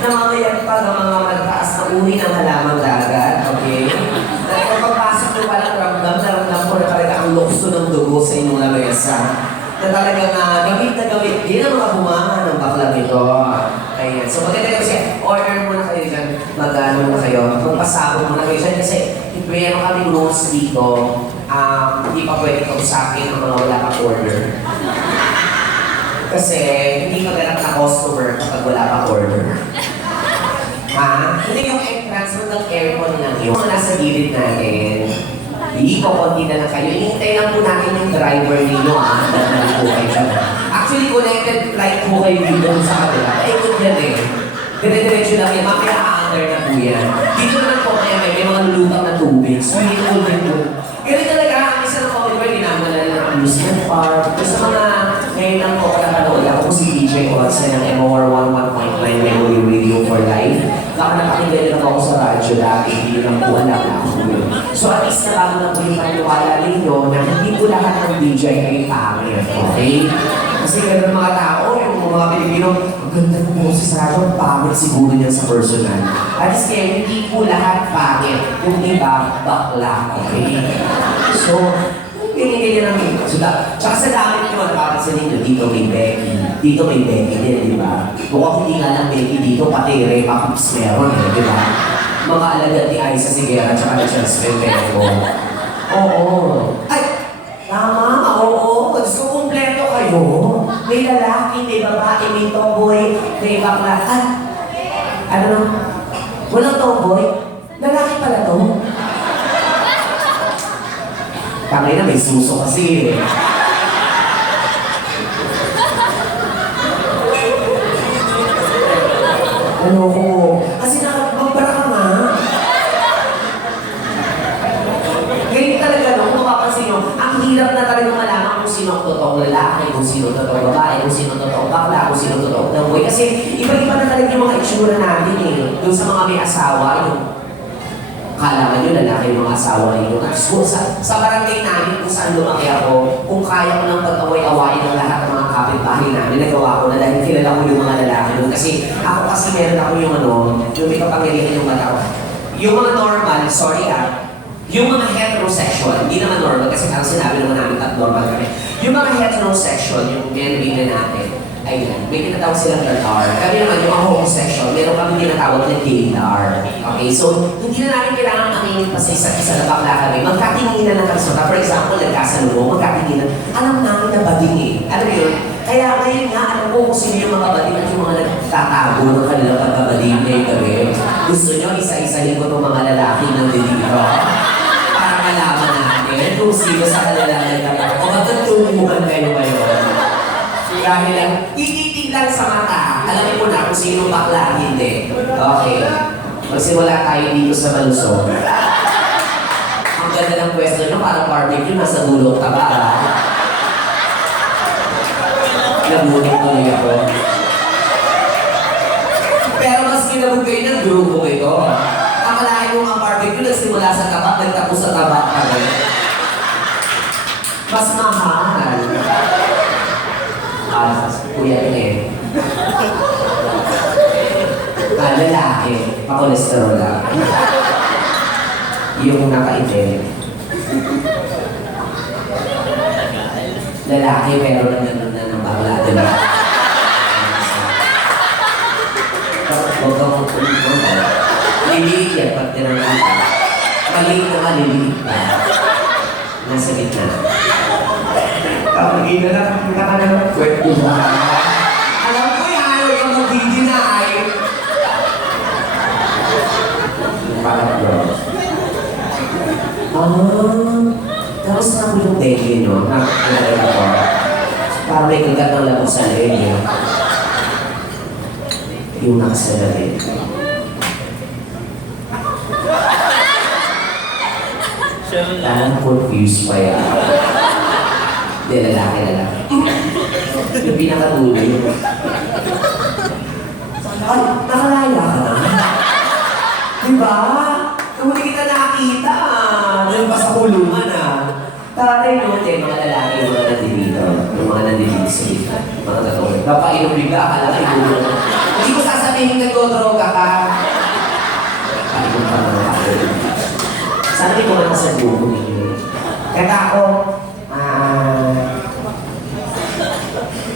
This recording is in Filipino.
Namamayagpag ang mga mataas na uri ng halamang dagat, okay? Dahil kung pagpasok nyo palang ramdam na ramdam ko na talaga ang lukso ng dugo sa inyong lamesa. Na talagang gamit na gamit din ang mga bumanga ng baklang ito. Ayan. So maganda kasi, order muna kayo dyan. Mag-ano muna kayo. Magpasabog muna kayo dyan kasi meron kami rules dito. Hindi pa pwede kausapin ang mga wala kang order. Kasi hindi maganap na customer kapag wala kang order. Hindi yung entrance mo ng aircon lang yun. Mga nasa gilid natin. Hindi po, konti na lang kayo. Hinihintay lang po natin yung driver ninyo, Dahil po kayo dyan. Actually, connected flight po kayo dito sa kanila. Ikot yan eh. Dire-diretso lang yan. Mamaya a-under na po yan. Dito naman po kaya may mga lulutang na tubig. Swimming pool din po. Kaya talaga, ang isa ng COVID bar, ginamala rin ng amusement park. Sa mga ngayon lang po nakanood ako po si DJ Otsa ng MOR 11.9 Memory Radio for Life. Baka napakinggan nyo lang ako sa radyo dati, hindi lang po alam na ako yun. So at least nabago na po yung paniwala ninyo na hindi po lahat ng DJ ay pangit, okay? Kasi gano'n mga tao, yung mga Pilipino, ang ganda po po sa radyo, pangit siguro niyan sa personal. At least kaya hindi po lahat pangit, yung iba, bakla, okay? So, ganyan ang ito. Tsaka sa dami nyo, napapansin ninyo, dito may Becky. Dito may Becky din, di ba? Mukhang hindi nga lang Becky dito, pati Rema Coops meron, di ba? Mga alagad ni Aiza Sigera, tsaka na Chelsea Pempeco. Oo. Ay! Tama, oo. Gusto kumpleto kayo. May lalaki, may babae, may tomboy, may bakla. Ano? Walang tomboy? Lalaki pala to? Tangay na, may suso kasi eh. Ano ko? Kasi magbara ka nga. Ngayon talaga nung mapapansin nyo, ang hirap na talaga malaman kung sino ang totoong lalaki, kung sino ang totoong babae, kung sino ang totoong bakla, kung sino ang totoong damboy. Kasi iba-iba na talaga yung mga itsura natin eh. Doon sa mga may asawa, yung kailangan nyo lalaki yung mga asawa ninyo. So, sa barangay namin kung saan lumaki ako, kung kaya ko ng pag-away-awayin ng lahat ng mga kapitbahay namin, nagawa ko na dahil kilala ko yung mga lalaki doon. Kasi ako meron ako yung yung may kapangyarihan yung mata ko. Yung mga normal, yung mga heterosexual, hindi naman normal kasi parang sinabi naman namin at normal kami. Yung mga heterosexual, yung men natin, ayun, may tinatawag silang gaydar. Kami naman yung mga homosexual, meron kami tinatawag na gaydar. Okay, so hindi na namin kailangan aminin pa sa isa't isa na bakla kami. Magkatinginan na kami. For example, nagkasalubo, magkatinginan. Alam namin na bading eh. Alam mo yun? Kaya ngayon nga, alam ko kung sino yung mga bading at yung mga nagtatago ng kanilang pagkabading ngayong gabi. Gusto nyo, isa-isahin ko itong mga lalaki ng dito. Para malaman natin kung sino sa kanila nagtatago. O magtutulungan kayo ngayon. Dahil lang, tititig lang sa mata. Alam mo na kung sino bakla, hindi. Okay. Magsimula tayo dito sa Malusog. Ang ganda ng pwesto nyo, parang barbecue, nasa dulo ka ba? Nabuting tuloy ako. Pero mas kinabog kayo ng grupo ito. Akalain mo ang barbecue, nagsimula sa tabak, nagtapos sa tabak ka rin. Mas mahal. Kuya eh. Lalaki, pa-cholesterol lang. Yung nakaitim. Lalaki, pero nagano'n na ng bakla, diba? Huwag kang magpunin. Liliit yan, pag tinanong ka. Maliit na maliliit pa. Nasa gitna. Kapag inanap ka na ng kwento ba? Alam ko yan, ayaw kang mag-deny. Pangatlo. Tapos na ako yung dengue, no? Nakakilala ako. Para may kagat ng labos sa lenyo. Yung nakasalalin. Parang confused pa yan. Hindi, lalaki. Yung pinakatuloy. Ay, nakalaya ka na. Diba? Kung hindi kita nakakita, doon pa sa kulungan Tatay natin, mga lalaki, yung mga nandito. Yung mga nandito sa mga totoo. Napainom bigla, akala kayo. Hindi ko sasabihin sabihin nagdodroga ka. Sana di ko na sa buko ninyo. Kaya ako,